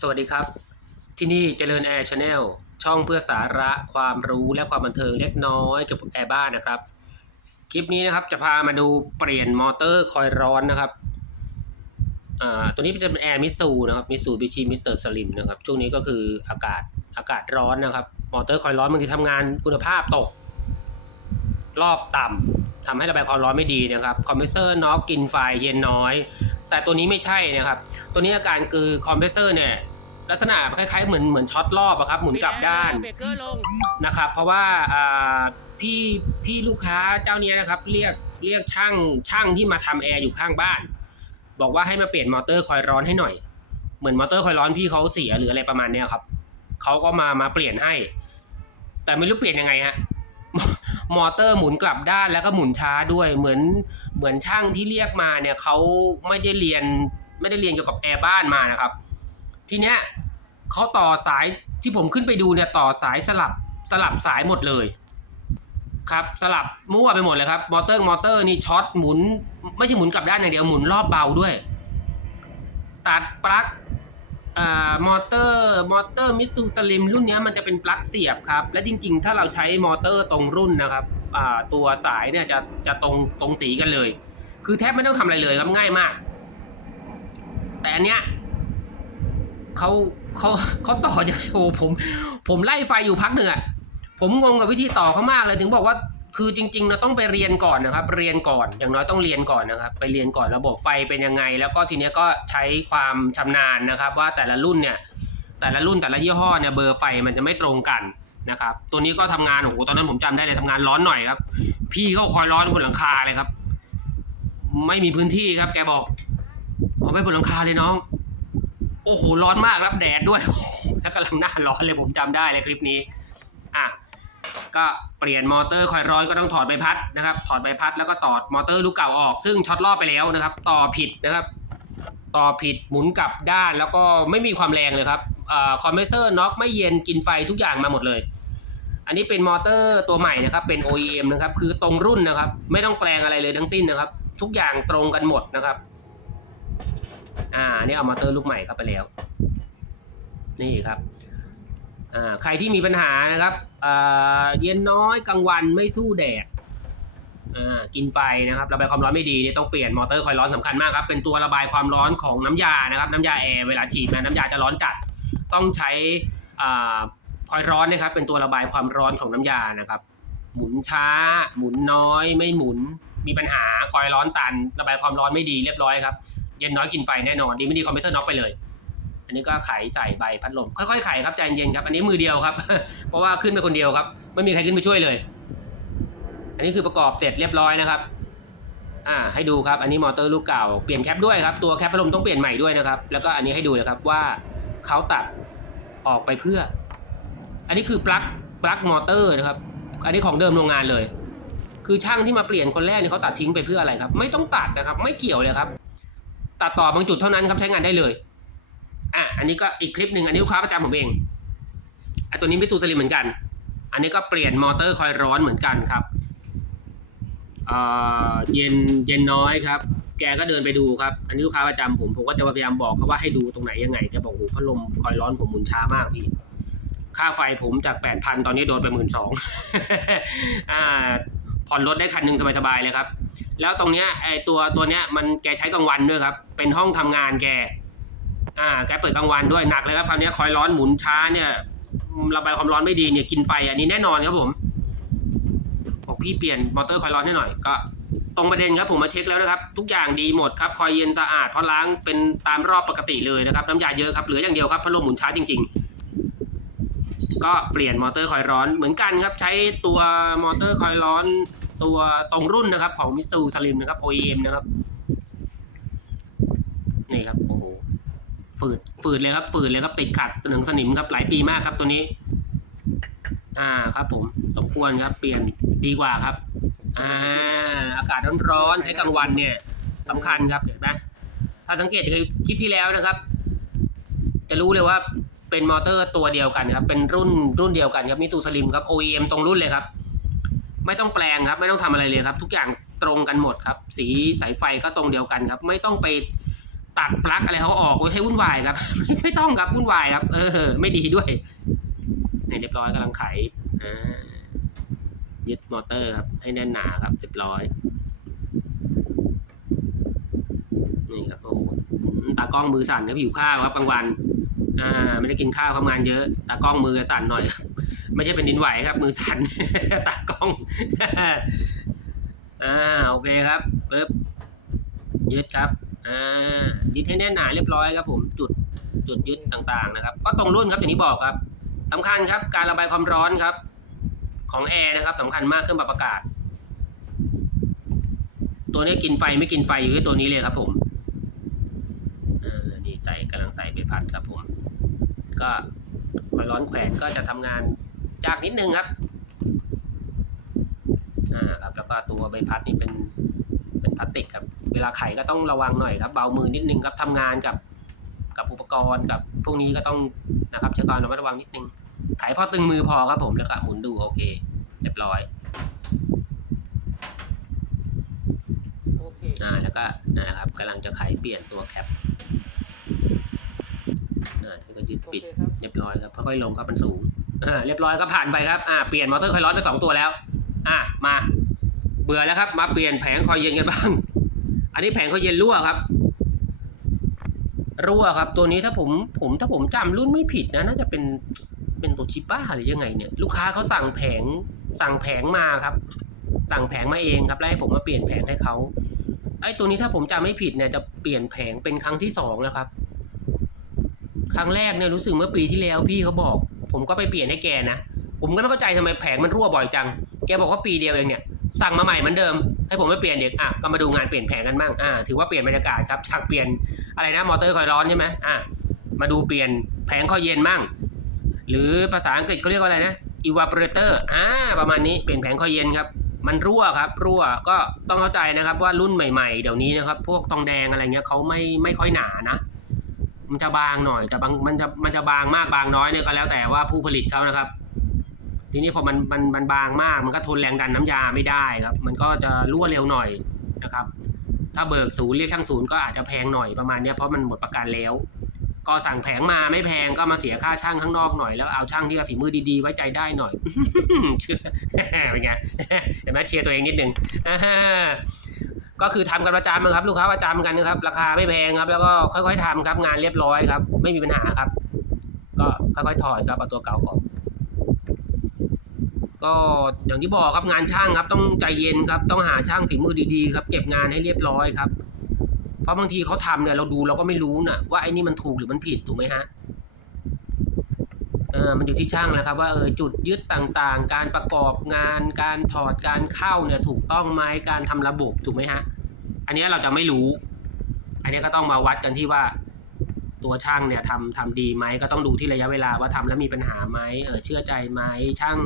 สวัสดีครับ ที่นี่เจริญแอร์ชาแนลช่องเพื่อสาระความรู้และความบันเทิงเล็กน้อยเกี่ยวกับแอร์บ้านนะครับ คลิปนี้นะครับจะพามาดูเปลี่ยนมอเตอร์คอยร้อนนะครับอ่าตัวนี้จะเป็นแอร์มิสูนะครับมิสูบิชิมิสเตอร์สลิมนะครับช่วงนี้ก็คืออากาศอากาศร้อนนะครับ มอเตอร์คอยร้อนบางทีทำงานคุณภาพตก รอบต่ำทำให้ระบายความร้อนไม่ดีนะครับคอมเพรสเซอร์น็อกกินไฟเย็นน้อย แต่ตัวนี้ไม่ใช่นะครับ ตัวนี้อาการคือคอมเพรสเซอร์เนี่ยลักษณะคล้ายๆเหมือนเหมือนช็อตรอบอะครับหมุนกลับด้านนะครับ เพราะว่าอ่าพี่พี่ลูกค้าเจ้าเนี้ยนะครับ เรียกเรียกช่างช่างที่มาทำแอร์อยู่ข้างบ้าน บอกว่าให้มาเปลี่ยนมอเตอร์คอยล์ร้อนให้หน่อย เหมือนมอเตอร์คอยล์ร้อนพี่เขาเสียหรืออะไรประมาณเนี้ยครับเขาก็มามาเปลี่ยนให้ แต่ไม่รู้เปลี่ยนยังไงฮะ มอเตอร์หมุนกลับด้านแล้วก็หมุนช้าด้วย เหมือนเหมือนช่างที่เรียกมาเนี่ยเขาไม่ได้เรียนไม่ได้เรียนเกี่ยวกับแอร์บ้านมานะครับ ทีเนี้ยเขาต่อสายที่ผมขึ้นไปดูเนี่ยต่อสายสลับสลับสายหมดเลย ครับสลับมั่วไปหมดเลยครับมอเตอร์มอเตอร์นี่ช็อตหมุน ไม่ใช่หมุนกลับด้านอย่างเดียวหมุนรอบเบาด้วย ตัดปลั๊ก อ่ามอเตอร์มอเตอร์มิตซูสลิมรุ่นนี้มันจะเป็นปลั๊กเสียบครับ และจริงๆ ถ้าเราใช้มอเตอร์ตรงรุ่นนะครับอ่าตัวสายเนี่ยจะจะตรงตรงสีกันเลย คือแทบไม่ต้องทำอะไรเลยครับง่ายมาก แต่อันเนี้ยเขาเขาเขาต่อยังไงโอ้ผม ผมไล่ไฟอยู่พักหนึ่งอะผมงงกับวิธีต่อเขามากเลยถึงบอกว่า คือจริงๆเราต้องไปเรียนก่อนนะครับ เรียนก่อนอย่างน้อยต้องเรียนก่อนนะครับ ไปเรียนก่อนระบบไฟเป็นยังไง แล้วก็ทีเนี้ยก็ใช้ความชำนาญนะครับ ว่าแต่ละรุ่นเนี่ยแต่ละรุ่นแต่ละยี่ห้อเนี่ยเบอร์ไฟมันจะไม่ตรงกันนะครับ ตัวนี้ก็ทำงานโอ้โหตอนนั้นผมจำได้เลยทำงานร้อนหน่อยครับ พี่เขาคอยร้อนบนหลังคาเลยครับ ไม่มีพื้นที่ครับ แกบอกเอาไปบนหลังคาเลยน้อง โอ้โหร้อนมากรับแดดด้วยแล้วกำลังหน้าร้อนเลยผมจำได้เลยคลิปนี้อะ ก็เปลี่ยนมอเตอร์คอยร้อนก็ต้องถอดใบพัดนะครับ ถอดใบพัดแล้วก็ต่อมอเตอร์ลูกเก่าออก ซึ่งช็อตรอบไปแล้วนะครับ ต่อผิดนะครับ ต่อผิดหมุนกลับด้านแล้วก็ไม่มีความแรงเลยครับอคอมเพรสเซอร์น็อกไม่เย็นกินไฟทุกอย่างมาหมดเลย อันนี้เป็นมอเตอร์ตัวใหม่นะครับ เป็น OEM นะครับ คือตรงรุ่นนะครับ ไม่ต้องแปลงอะไรเลยทั้งสิ้นนะครับ ทุกอย่างตรงกันหมดนะครับ อ่านี่เอามอเตอร์ลูกใหม่เข้าไปแล้ว นี่ครับ ใครที่มีปัญหานะครับเย็นน้อยกลางวันไม่สู้แดดกินไฟนะครับระบายความร้อนไม่ดีเนี่ยต้องเปลี่ยนมอเตอร์คอยล์ร้อนสำคัญมากครับเป็นตัวระบายความร้อนของน้ำยานะครับน้ำยาแอร์เวลาฉีดมาน้ำยาจะร้อนจัด ต้องใช้คอยล์ร้อนนะครับเป็นตัวระบายความร้อนของน้ำยานะครับ หมุนช้า หมุนน้อย ไม่หมุนมีปัญหาคอยล์ร้อนตัน ระบายความร้อนไม่ดีเรียบร้อยครับเย็นน้อยกินไฟแน่นอนดีไม่ดีคอมเพรสเซอร์น็อกไปเลย อันนี้ก็ไขใส่ใบพัดลมค่อยๆไขครับใจเย็นๆครับอันนี้มือเดียวครับ เพราะว่าขึ้นไปคนเดียวครับ ไม่มีใครขึ้นไปช่วยเลย อันนี้คือประกอบเสร็จเรียบร้อยนะครับ อ่าให้ดูครับอันนี้มอเตอร์ลูกเก่าเปลี่ยนแคปด้วยครับตัวแคปพัดลมต้องเปลี่ยนใหม่ด้วยนะครับ แล้วก็อันนี้ให้ดูนะครับว่าเขาตัดออกไปเพื่อ อันนี้คือปลั๊กปลั๊กมอเตอร์นะครับ อันนี้ของเดิมโรงงานเลย คือช่างที่มาเปลี่ยนคนแรกนี่เขาตัดทิ้งไปเพื่ออะไรครับ ไม่ต้องตัดนะครับ ไม่เกี่ยวเลยครับ ตัดต่อบางจุดเท่านั้นครับใช้งานได้เลย อะอันนี้ก็อีกคลิปหนึ่งอันนี้ลูกค้าประจำผมเองไอตัวนี้มิสูสลิมเหมือนกัน อันนี้ก็เปลี่ยนมอเตอร์คอยร้อนเหมือนกันครับเย็นเย็นน้อยครับ แกก็เดินไปดูครับ อันนี้ลูกค้าประจำผมผมก็จะพยายามบอกเขาว่าให้ดูตรงไหนยังไงแกบอกโอ้โหพัดลมคอยร้อนผมหมุนช้ามากพี่ ค่าไฟผมจากแปดพันตอนนี้โดนไปหมื่นสองผ่อนรถได้คันหนึ่งสบายๆเลยครับ แล้วตรงเนี้ยไอตัวตัวเนี้ยมันแกใช้กลางวันด้วยครับ เป็นห้องทำงานแก อ่าแกเปิดกลางวันด้วยหนักเลยครับคราวนี้คอยร้อนหมุนช้าเนี่ยระบายความร้อนไม่ดีเนี่ยกินไฟอันนี้แน่นอนครับผมบอกพี่เปลี่ยนมอเตอร์คอยร้อนให้หน่อยก็ ตรงประเด็นครับผมมาเช็คแล้วนะครับ ทุกอย่างดีหมดครับคอยเย็นสะอาดพราะล้างเป็นตามรอบปกติเลยนะครับน้ำยาเยอะครับเหลืออย่างเดียวครับพัดลมหมุนช้าจริง ๆ ก็เปลี่ยนมอเตอร์คอยร้อนเหมือนกันครับ ใช้ตัวมอเตอร์คอยร้อน ตัวตรงรุ่นนะครับ ของมิสูสลิมนะครับ OEM นะครับนี่ครับโอ้โห ฝืดฝืดเลยครับ ฝืดเลยครับติดขัดหนังสนิมครับหลายปีมากครับตัวนี้ อ่าครับผมสมควรครับ เปลี่ยนดีกว่าครับ อ่า อากาศร้อนๆใช้กลางวันเนี่ยสำคัญครับเดี๋ยวนะถ้าสังเกตจากคลิปที่แล้วนะครับ จะรู้เลยว่าเป็นมอเตอร์ตัวเดียวกันครับ เป็นรุ่นรุ่นเดียวกันครับมิสูสลิมครับ OEM ตรงรุ่นเลยครับ ไม่ต้องแปลงครับ ไม่ต้องทำอะไรเลยครับ ทุกอย่างตรงกันหมดครับ สีสายไฟก็ตรงเดียวกันครับ ไม่ต้องไป ตัดปลั๊กอะไรเขาออกไว้ให้วุ่นวายครับไม่ไม่ต้องครับวุ่นวายครับ เออ ไม่ดีด้วยเนี่ยเรียบร้อยกำลังไขยึดมอเตอร์ครับ ให้แน่นหนาครับ เรียบร้อย นี่ครับโอ้ตากล้องมือสั่นครับหิวข้าวครับกลางวันอ่าไม่ได้กินข้าวทำงานเยอะ ตากล้องมือสั่นหน่อย ไม่ใช่เป็นดินไหวครับ มือสั่นตากล้องอ่าโอเคครับปึ๊บยึดครับ อ่ายึดให้แน่นหนาเรียบร้อยครับผมจุดจุดยึดต่างๆนะครับ ก็ตรงรุ่นครับอย่างที่บอกครับสำคัญครับการระบายความร้อนครับ ของแอร์นะครับสำคัญมากเครื่องปรับอากาศ ตัวนี้กินไฟไม่กินไฟอยู่ที่ตัวนี้เลยครับผมอ่านี่ใส่กำลังใส่ใบพัดครับผม ก็คอยร้อนแขวนก็จะทำงานยากนิดนึงครับอ่าครับแล้วก็ตัวใบพัดนี่เป็นเป็นพลาสติกครับ เวลาไขก็ต้องระวังหน่อยครับ เบามือนิดนึงครับทำงานกับ กับอุปกรณ์กับพวกนี้ก็ต้องนะครับใช้ความระมัดระวังนิดนึงไขพอตึงมือพอครับผมแล้วก็หมุนดูโอเค เรียบร้อยโอเคอ่าแล้วก็นั่นแหละครับกำลังจะไขเปลี่ยนตัวแคปอ่าแล้วก็ยึดโอปิดเคครับเรียบร้อยครับค่อยๆลงครับมันสูงอ่าเรียบร้อยครับผ่านไปครับอ่าเปลี่ยนมอเตอร์คอยร้อนไปสองตัวแล้ว อ่ามา เบื่อแล้วครับ มาเปลี่ยนแผงคอยเย็นกันบ้าง อันนี้แผงคอยเย็นรั่วครับ รั่วครับ ตัวนี้ถ้าผมผมถ้าผมจำรุ่นไม่ผิดนะ น่าจะเป็นเป็นตัวชิบ้าหรือยังไงเนี่ย ลูกค้าเขาสั่งแผงสั่งแผงมาครับ สั่งแผงมาเองครับแล้วให้ผมมาเปลี่ยนแผงให้เขาไอ้ตัวนี้ถ้าผมจำไม่ผิดเนี่ยจะเปลี่ยนแผงเป็นครั้งที่สองแล้วครับ ครั้งแรกเนี่ยรู้สึกเมื่อปีที่แล้วพี่เขาบอก ผมก็ไปเปลี่ยนให้แกนะผมก็ไม่เข้าใจทำไมแผงมันรั่วบ่อยจัง แกบอกว่าปีเดียวเองเนี่ย สั่งมาใหม่เหมือนเดิม ให้ผมไปเปลี่ยนเด็กอะก็มาดูงานเปลี่ยนแผงกันบ้างอ่าถือว่าเปลี่ยนบรรยากาศครับจากเปลี่ยนอะไรนะมอเตอร์คอยร้อนใช่ไหมอะมาดูเปลี่ยนแผงคอยเย็นมั่งหรือภาษาอังกฤษเขาเรียกว่าอะไรนะ evaporator อ่าประมาณนี้เปลี่ยนแผงคอยเย็นครับ มันรั่วครับ รั่วก็ต้องเข้าใจนะครับว่ารุ่นใหม่ๆ เดี๋ยวนี้นะครับ พวกทองแดงอะไรเงี้ยเขาไม่ไม่ค่อยหนานะมันจะบางหน่อยแต่บางมันจะมันจะบางมากบางน้อยเนี่ยก็แล้วแต่ว่าผู้ผลิตเขานะครับ ทีนี้พอมันมันมันบางมาก มันก็ทนแรงดันน้ำยาไม่ได้ครับ มันก็จะรั่วเร็วหน่อยนะครับ ถ้าเบิกศูนย์เรียกช่างศูนย์ก็อาจจะแพงหน่อยประมาณนี้เพราะมันหมดประกันแล้ว ก็สั่งแผงมาไม่แพงก็มาเสียค่าช่างข้างนอกหน่อยแล้วเอาช่างที่ฝีมือดีๆ ไว้ใจได้หน่อยเชื่อเป็นไงเห็นไหมเชียร์ตัวเองนิดนึงก็คือทำกันประจำนะครับ ลูกค้าประจำกันนะครับ ราคาไม่แพงครับ แล้วก็ค่อยๆทำครับงานเรียบร้อยครับ ไม่มีปัญหาครับ ก็ค่อยๆถอดครับเอาตัวเก่าออก ก็อย่างที่บอกครับงานช่างครับ ต้องใจเย็นครับ ต้องหาช่างฝีมือดีๆครับ เก็บงานให้เรียบร้อยครับ เพราะบางทีเขาทำเนี่ยเราดูเราก็ไม่รู้นะว่าไอ้นี่มันถูกหรือมันผิดถูกไหมฮะเออมันอยู่ที่ช่างแหละครับ ว่าเออจุดยึดต่างๆ การประกอบงาน การถอดการเข้าเนี่ยถูกต้องไหมการทำระบบถูกไหมฮะ อันนี้เราจะไม่รู้ อันนี้ก็ต้องมาวัดกันที่ว่าตัวช่างเนี่ยทำทำดีไหมก็ต้องดูที่ระยะเวลาว่าทำแล้วมีปัญหาไหมเออเชื่อใจไหมช่าง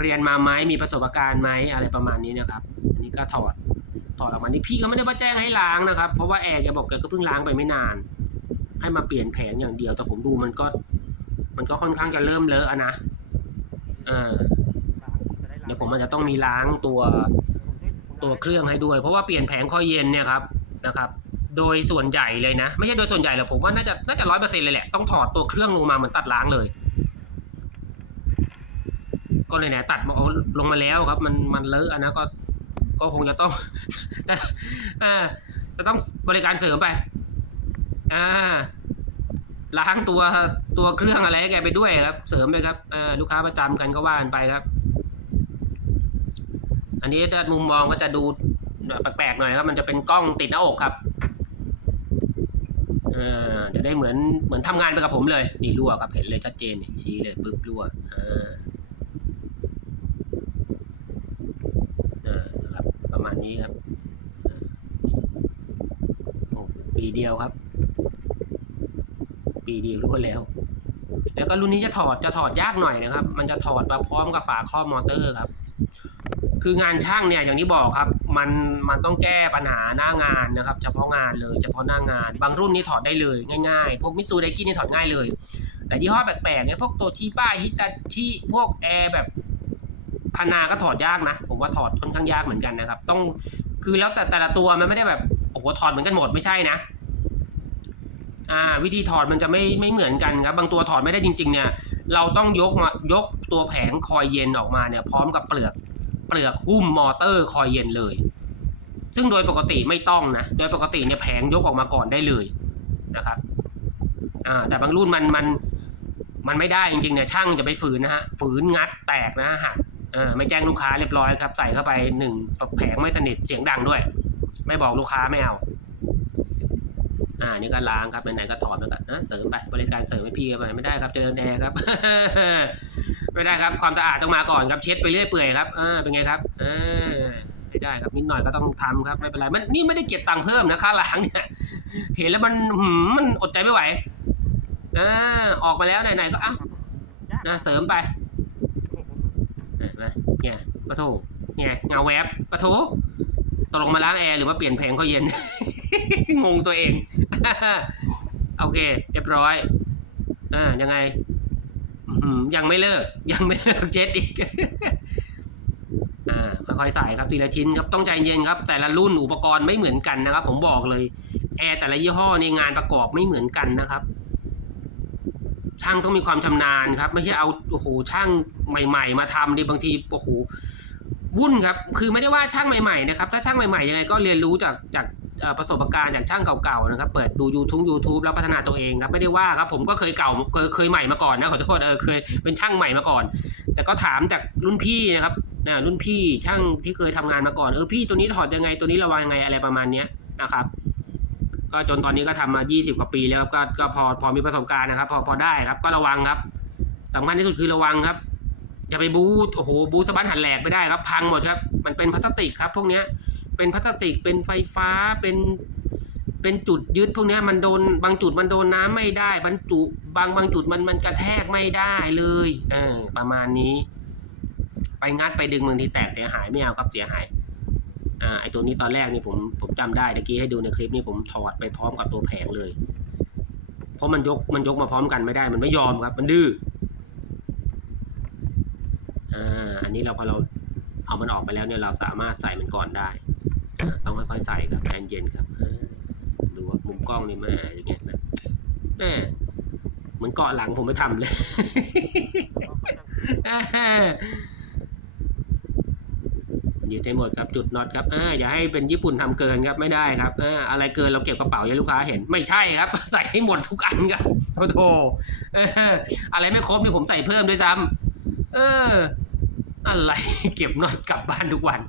เรียนมาไหมมีประสบการณ์ไหมอะไรประมาณนี้นะครับ อันนี้ก็ถอดถอดออกมานี่พี่ก็ไม่ได้มาแจ้งให้ล้างนะครับ เพราะว่าแอร์แกบอกแกก็เพิ่งล้างไปไม่นาน ให้มาเปลี่ยนแผงอย่างเดียวแต่ผมดูมันก็ มันก็ค่อนข้างจะเริ่มเลอะนะเออเดี๋ยวผมอาจจะต้องมีล้างตัวตัวเครื่องให้ด้วย เพราะว่าเปลี่ยนแผงคอยเย็นเนี่ยครับนะครับ โดยส่วนใหญ่เลยนะ ไม่ใช่โดยส่วนใหญ่หรอกผมว่าน่าจะน่าจะร้อยเปอร์เซ็นต์เลยแหละต้องถอดตัวเครื่องลงมาเหมือนตัดล้างเลย ก็เลยเนี่ยตัดมาลงมาแล้วครับ มันมันเลอะอะนะก็ก็คงจะต้องจะอ่จะต้องบริการเสริมไป อ่าล้างตัวตัวเครื่องอะไรแกไปด้วยครับ เสริมไปครับลูกค้าประจำกันก็ว่ากันไปครับ อันนี้ถ้ามุมมองก็จะดูแปลกๆหน่อยครับ มันจะเป็นกล้องติดหน้าอกครับจะได้เหมือนเหมือนทำงานไปกับผมเลย นี่รั่วครับเห็นเลยชัดเจนชี้เลยปึ๊บรั่วอ่า อ่านะครับ ประมาณ นี้ครับปีเดียวครับ ปีเดียวรู้แล้ว แล้วก็รุ่นนี้จะถอดจะถอดยากหน่อยนะครับ มันจะถอดมาพร้อมกับฝาครอบมอเตอร์ครับ คืองานช่างเนี่ยอย่างที่บอกครับ มันมันต้องแก้ปัญหาหน้างานนะครับ เฉพาะงานเลยเฉพาะหน้างาน บางรุ่นนี้ถอดได้เลยง่ายๆ พวกมิซูไดกินี่ถอดง่ายเลย แต่ยี่ห้อแปลกๆเนี่ยพวกโตชิบ้าฮิตาชิพวกแอร์แบบ พานาก็ถอดยากนะ ผมว่าถอดค่อนข้างยากเหมือนกันนะครับ ต้องคือแล้วแต่แต่ละตัวมันไม่ได้แบบโอ้โหถอดเหมือนกันหมดไม่ใช่นะอ่าวิธีถอดมันจะไม่ไม่เหมือนกันครับ บางตัวถอดไม่ได้จริง ๆ เนี่ย เราต้องยกมายกตัวแผงคอยเย็นออกมาเนี่ย พร้อมกับเปลือกเปลือกหุ้มมอเตอร์คอยเย็นเลย ซึ่งโดยปกติไม่ต้องนะโดยปกติเนี่ยแผงยกออกมาก่อนได้เลยนะครับอ่าแต่บางรุ่นมันมันมันไม่ได้จริงๆเนี่ยช่างจะไปฝืนนะฮะฝืนงัดแตกนะหัก อ่าไม่แจ้งลูกค้าเรียบร้อยครับ ใส่เข้าไปหนึ่งแผงไม่สนิทเสียงดังด้วย ไม่บอกลูกค้าไม่เอา อ่านี่ก็ล้างครับไหนๆก็ถอดมาก่อนนะเสริมไปบริการเสริมให้พี่ไปไม่ได้ครับเจอแอร์ครับ ไม่ได้ครับความสะอาดต้องมาก่อนครับเช็ดไปเรื่อยเปื่อยครับอ่าเป็นไงครับอ่าไม่ได้ครับนิดหน่อยก็ต้องทำครับไม่เป็นไรมันนี่ไม่ได้เก็บตังค์เพิ่มนะค่าล้างเนี่ยเห็นแล้วมันหืมมันอดใจไม่ไหวอ่าออกมาแล้วไหนๆก็อ้านะเสริมไป นไหมเนี่ยปะโถเนี่ยเงาแวบปะโถตกลงมาล้างแอร์หรือว่าเปลี่ยนแผงเขาเย็น งงตัวเอง โอเค เรียบร้อย อ่า ยังไงยังไม่เลิก ยังไม่เลิกเจ็ดอีก อ่า ค่อยๆใส่ครับทีละชิ้นครับ ต้องใจเย็นครับ แต่ละรุ่นอุปกรณ์ไม่เหมือนกันนะครับ ผมบอกเลย แอร์แต่ละยี่ห้อในงานประกอบไม่เหมือนกันนะครับ ช่างต้องมีความชำนาญครับ ไม่ใช่เอาโอ้โหช่างใหม่ ๆ มาทำดิบางทีโอ้โหวุ่นครับคือไม่ได้ว่าช่างใหม่ๆนะครับถ้าช่างใหม่ๆยังไงก็เรียนรู้จากจากประสบการณ์จากช่างเก่าๆนะครับ เปิดดู YouTube YouTube แล้วพัฒนาตัวเองครับไม่ได้ว่าครับผมก็เคยเก่าเคยเคยใหม่มาก่อนนะขอโทษเออเคยเป็นช่างใหม่มาก่อน แต่ก็ถามจากรุ่นพี่นะครับนะรุ่นพี่ช่างที่เคยทำงานมาก่อนเออพี่ตัวนี้ถอดยังไงตัวนี้ระวังยังไงอะไรประมาณเนี้ยนะครับ ก็จนตอนนี้ก็ทำมา 20 กว่าปีแล้วครับก็ก็พอพอมีประสบการณ์นะครับ พอพอได้ครับ ก็ระวังครับสำคัญที่สุดคือระวังครับอย่าไปบูโอ้โหบูสะบั้นหันแหลกไม่ได้ครับ พังหมดครับ มันเป็นพลาสติกครับ พวกเนี้ยเป็นพลาสติกเป็นไฟฟ้าเป็นเป็นจุดยึดพวกนี้มันโดนบางจุดมันโดนน้ำไม่ได้บรรจุบางบางจุดมันมันกระแทกไม่ได้เลยเออประมาณนี้ ไปงัดไปดึงบางทีแตกเสียหายไม่เอาครับเสียหาย อ่าไอตัวนี้ตอนแรกนี่ผมผมจำได้ตะกี้ให้ดูในคลิปนี่ผมถอดไปพร้อมกับตัวแผงเลย เพราะมันยกมันยกมาพร้อมกันไม่ได้มันไม่ยอมครับ มันดื้ออ่าอันนี้เราพอเราเอามันออกไปแล้วเนี่ยเราสามารถใส่มันก่อนได้อ่าต้องค่อยๆใส่ครับใจเย็นๆครับอ่าดูว่ามุมกล้องนี่แม่อย่างเงี้ยนะแม่เหมือนเกาะหลังผมไม่ทำเลย ยึดให้หมดครับจุดน็อตครับอ่าอย่าให้เป็นญี่ปุ่นทำเกินครับไม่ได้ครับอ่าอะไรเกินเราเก็บกระเป๋าให้ลูกค้าเห็นไม่ใช่ครับ ใส่ให้หมดทุกอันครับโอ้โถเอออะไรไม่ครบนี่ผมใส่เพิ่มด้วยซ้ำเออ อะไรเก็บน็อตกลับบ้านทุกวัน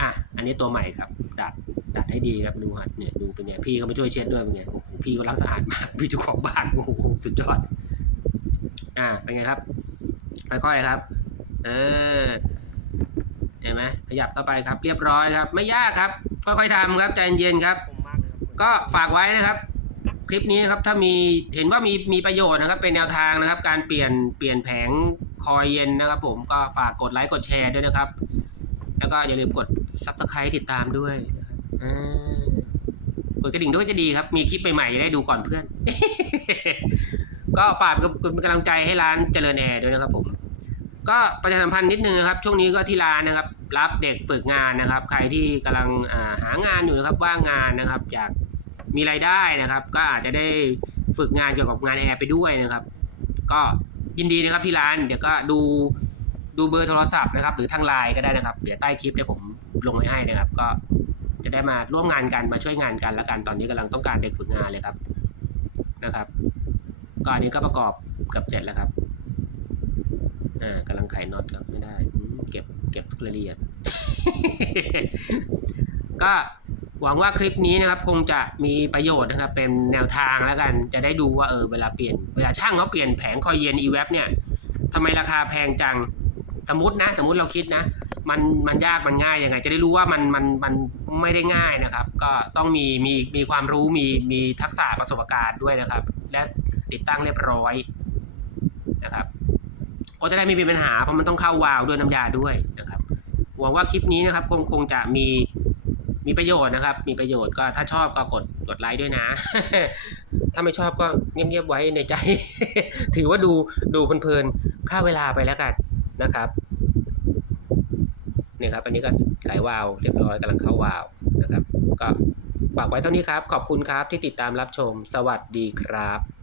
อะอันนี้ตัวใหม่ครับ ดัดดัดให้ดีครับดูฮะเนี่ยดูเป็นไงพี่ก็มาช่วยเช็ดด้วยเป็นไงพี่ก็รักสะอาดมากพี่เจ้าของบ้านโอ้โหสุดยอด อ่าเป็นไงครับค่อยๆครับ เออ ห็นไหมขยับเข้าไปครับเรียบร้อยครับ ไม่ยากครับ ค่อยๆทำครับใจเย็นๆครับ ก็ฝากไว้นะครับ คลิปนี้นะครับถ้ามีเห็นว่ามีมีประโยชน์นะครับ เป็นแนวทางนะครับ การเปลี่ยนเปลี่ยนแผงคอยเย็นนะครับ ผมก็ฝากกดไลค์กดแชร์ด้วยนะครับ แล้วก็อย่าลืมกด subscribe ติดตามด้วยอ่ากดกระดิ่งด้วยก็จะดีครับ มีคลิปใหม่ๆจะได้ดูก่อนเพื่อน ก็ฝากเป็นกำลังใจให้ร้านเจริญแอร์ด้วยนะครับผม ก็ประชาสัมพันธ์นิดนึงนะครับ ช่วงนี้ก็ที่ร้านนะครับ รับเด็กฝึกงานนะครับ ใครที่กำลังาหางานอยู่นะครับว่างงานนะครับอยากมีรายได้นะครับ ก็อาจจะได้ฝึกงานเกี่ยวกับงานแอร์ไปด้วยนะครับ ก็ยินดีนะครับที่ร้านเดี๋ยวก็ดูดูเบอร์โทรศัพท์นะครับ หรือทางไลน์ก็ได้นะครับ เดี๋ยวใต้คลิปเดี๋ยวผมลงไว้ให้นะครับ ก็จะได้มาร่วมงานกันมาช่วยงานกันแล้วกันตอนนี้กำลังต้องการเด็กฝึกงานเลยครับนะครับก็อันนี้ก็ประกอบกือบเสร็จแล้วครับ อ่ากำลังไขน็อตครับไม่ได้เก็บเก็บทุกรายละเอียด ก็หวังว่าคลิปนี้นะครับ คงจะมีประโยชน์นะครับ เป็นแนวทางแล้วกัน จะได้ดูว่าเออเวลาเปลี่ยนเวลาช่างเขาเปลี่ยนแผงคอยเย็น e w e b เนี่ยทำไมราคาแพงจังสมมตินะ สมมติเราคิดนะ มันมันยากมันง่ายยังไง จะได้รู้ว่ามันมันมันไม่ได้ง่ายนะครับ ก็ต้องมีมีมีความรู้มีมีทักษะประสบการณ์ด้วยนะครับ และติดตั้งเรียบร้อยนะครับ ก็จะได้ไม่มีปัญหาเพราะมันต้องเข้าวาล์วด้วยน้ำยาด้วยนะครับหวังว่าคลิปนี้นะครับคงคงจะมีมีประโยชน์นะครับ มีประโยชน์ก็ถ้าชอบก็กดกดไลค์ด้วยนะ ถ้าไม่ชอบก็เงียบๆไว้ในใจ ถือว่าดูดูเพลินๆค่าเวลาไปแล้วกันนะครับนี่ครับอันนี้ก็ไขวาวเรียบร้อยกำลังเข้าวาวนะครับ ก็ฝากไว้เท่านี้ครับ ขอบคุณครับที่ติดตามรับชม สวัสดีครับ